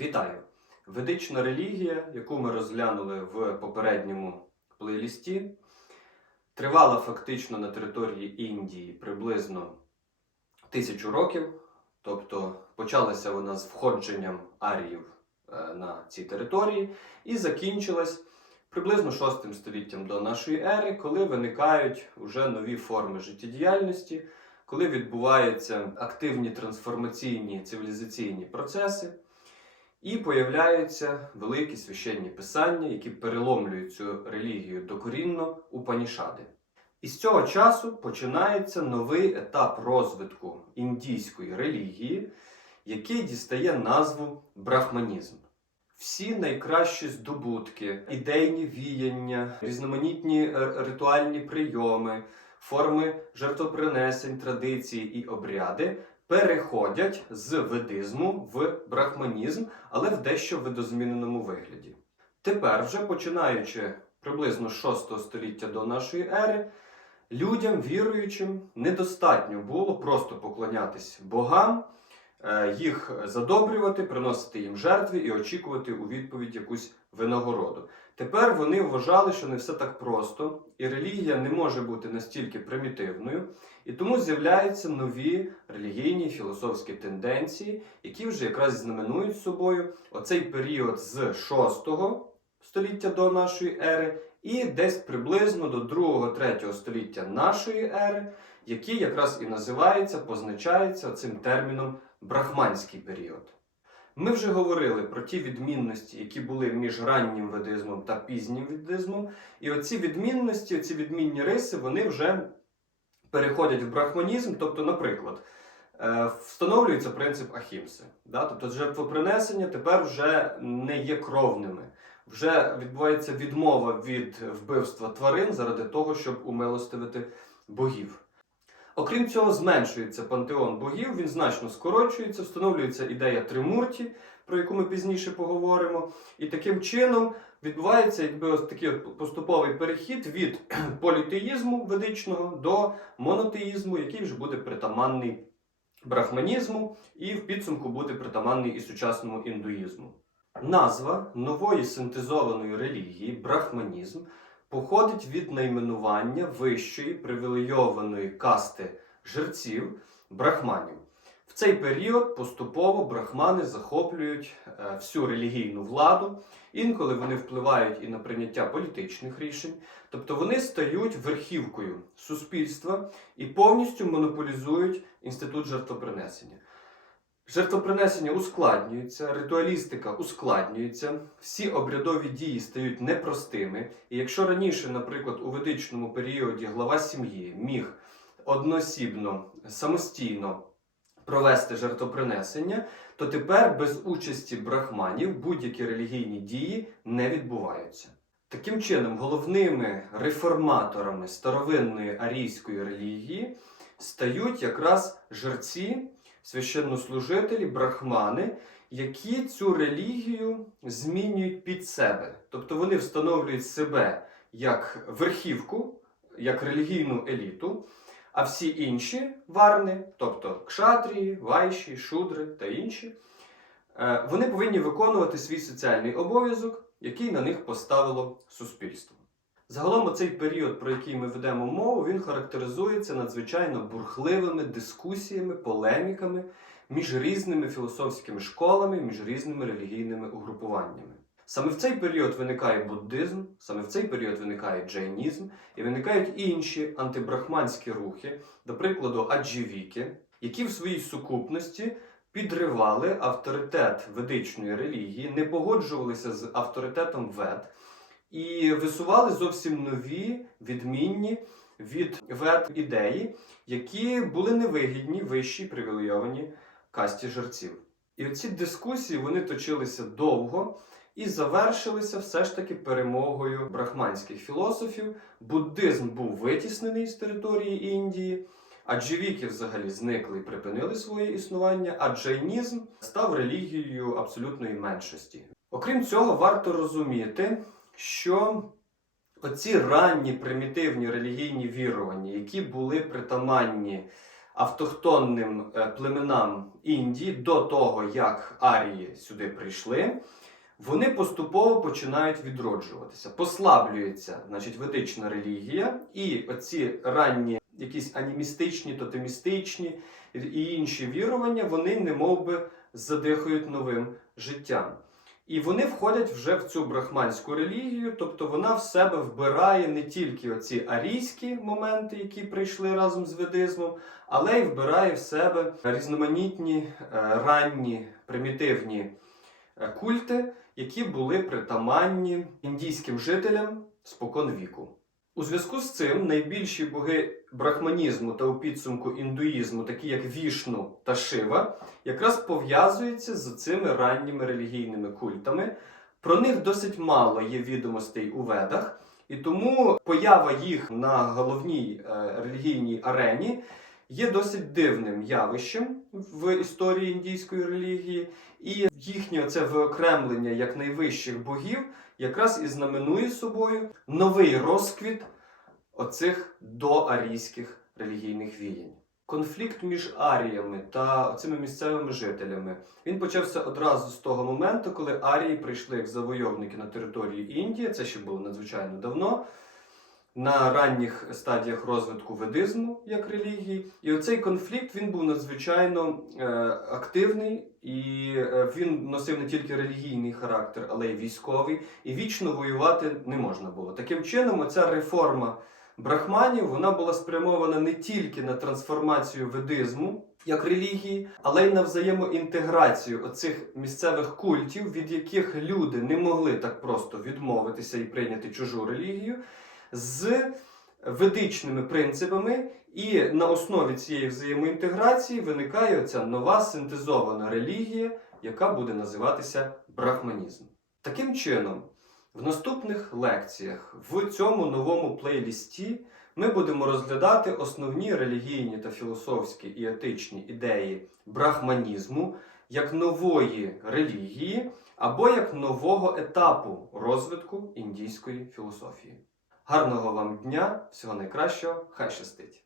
Вітаю! Ведична релігія, яку ми розглянули в попередньому плейлісті, тривала фактично на території Індії приблизно тисячу років. Тобто почалася вона з входженням аріїв е, на ці території і закінчилась приблизно 6 століттям до нашої ери, коли виникають вже нові форми життєдіяльності, коли відбуваються активні трансформаційні цивілізаційні процеси. І появляються великі священні писання, які переломлюють цю релігію докорінно у панішади. І з цього часу починається новий етап розвитку індійської релігії, який дістає назву брахманізм. Всі найкращі здобутки, ідейні віяння, різноманітні е, ритуальні прийоми, форми жертвопринесень, традиції і обряди переходять з ведизму в брахманізм, але в дещо видозміненому вигляді. Тепер, вже починаючи приблизно з 6 століття до нашої ери, людям, віруючим, недостатньо було просто поклонятись богам, їх задобрювати, приносити їм жертви і очікувати у відповідь якусь винагороду. Тепер вони вважали, що не все так просто, і релігія не може бути настільки примітивною, і тому з'являються нові релігійні філософські тенденції, які вже якраз знаменують собою оцей період з 6 століття до нашої ери і десь приблизно до 2-3 століття нашої ери, який якраз і називається, позначається цим терміном брахманський період. Ми вже говорили про ті відмінності, які були між раннім ведизмом та пізнім ведизмом. І оці відмінності, оці відмінні риси, вони вже переходять в брахманізм. Тобто, наприклад, е, встановлюється принцип Ахімси. Да? Тобто жертвопринесення тепер вже не є кровними. Вже відбувається відмова від вбивства тварин заради того, щоб умилостивити богів. Окрім цього, зменшується пантеон богів, він значно скорочується, встановлюється ідея Тримурті, про яку ми пізніше поговоримо. І таким чином відбувається якби ось такий поступовий перехід від політеїзму ведичного до монотеїзму, який вже буде притаманний брахманізму, і в підсумку буде притаманний і сучасному індуїзму. Назва нової синтезованої релігії брахманізм походить від найменування вищої привілейованої касти жерців брахманів. В цей період поступово брахмани захоплюють е, всю релігійну владу, інколи вони впливають і на прийняття політичних рішень, тобто вони стають верхівкою суспільства і повністю монополізують інститут жертвопринесення. Жертвопринесення ускладнюється, ритуалістика ускладнюється, всі обрядові дії стають непростими. І якщо раніше, наприклад, у ведичному періоді глава сім'ї міг одноосібно, самостійно провести жертвопринесення, то тепер без участі брахманів будь-які релігійні дії не відбуваються. Таким чином, головними реформаторами старовинної арійської релігії стають якраз жерці священнослужителі, брахмани, які цю релігію змінюють під себе. Тобто вони встановлюють себе як верхівку, як релігійну еліту, а всі інші варни, тобто кшатрії, вайші, шудри та інші, е, вони повинні виконувати свій соціальний обов'язок, який на них поставило суспільство. Загалом оцей період, про який ми ведемо мову, він характеризується надзвичайно бурхливими дискусіями, полеміками між різними філософськими школами, між різними релігійними угрупуваннями. Саме в цей період виникає буддизм, саме в цей період виникає джайнізм і виникають інші антибрахманські рухи, до прикладу, аджівіки, які в своїй сукупності підривали авторитет ведичної релігії, не погоджувалися з авторитетом вед і висували зовсім нові, відмінні від вет ідеї, які були невигідні вищій привілейованій касті жерців. І оці дискусії вони точилися довго і завершилися все ж таки перемогою брахманських філософів. Буддизм був витіснений з території Індії. А дживіки взагалі зникли і припинили своє існування, а джайнізм став релігією абсолютної меншості. Окрім цього, варто розуміти, що оці ранні примітивні релігійні вірування, які були притаманні автохтонним е, племенам Індії до того, як арії сюди прийшли, вони поступово починають відроджуватися. Послаблюється значить, ведична релігія, і оці ранні якісь анімістичні, тотемістичні і інші вірування, вони немов би задихають новим життям. І вони входять вже в цю брахманську релігію, тобто вона в себе вбирає не тільки оці арійські моменти, які прийшли разом з ведизмом, але й вбирає в себе різноманітні е, ранні примітивні е, культи, які були притаманні індійським жителям спокон віку. У зв'язку з цим найбільші боги брахманізму та у підсумку індуїзму, такі як Вішну та Шива, якраз пов'язуються з цими ранніми релігійними культами. Про них досить мало є відомостей у ведах, і тому поява їх на головній е, релігійній арені є досить дивним явищем в історії індійської релігії, і їхнє це виокремлення як найвищих богів якраз і знаменує собою новий розквіт оцих доарійських релігійних віянь. Конфлікт між аріями та цими місцевими жителями він почався одразу з того моменту, коли арії прийшли як завойовники на територію Індії. Це ще було надзвичайно давно. На ранніх стадіях розвитку ведизму як релігії, і оцей конфлікт він був надзвичайно е, активний, і е, він носив не тільки релігійний характер, але й військовий. І вічно воювати не можна було. Таким чином, оця реформа брахманів вона була спрямована не тільки на трансформацію ведизму як релігії, але й на взаємоінтеграцію оцих місцевих культів, від яких люди не могли так просто відмовитися і прийняти чужу релігію, з ведичними принципами. І на основі цієї взаємоінтеграції виникає оця нова синтезована релігія, яка буде називатися брахманізм. Таким чином, в наступних лекціях в цьому новому плейлісті ми будемо розглядати основні релігійні та філософські і етичні ідеї брахманізму як нової релігії або як нового етапу розвитку індійської філософії. Гарного вам дня, всього найкращого, хай щастить!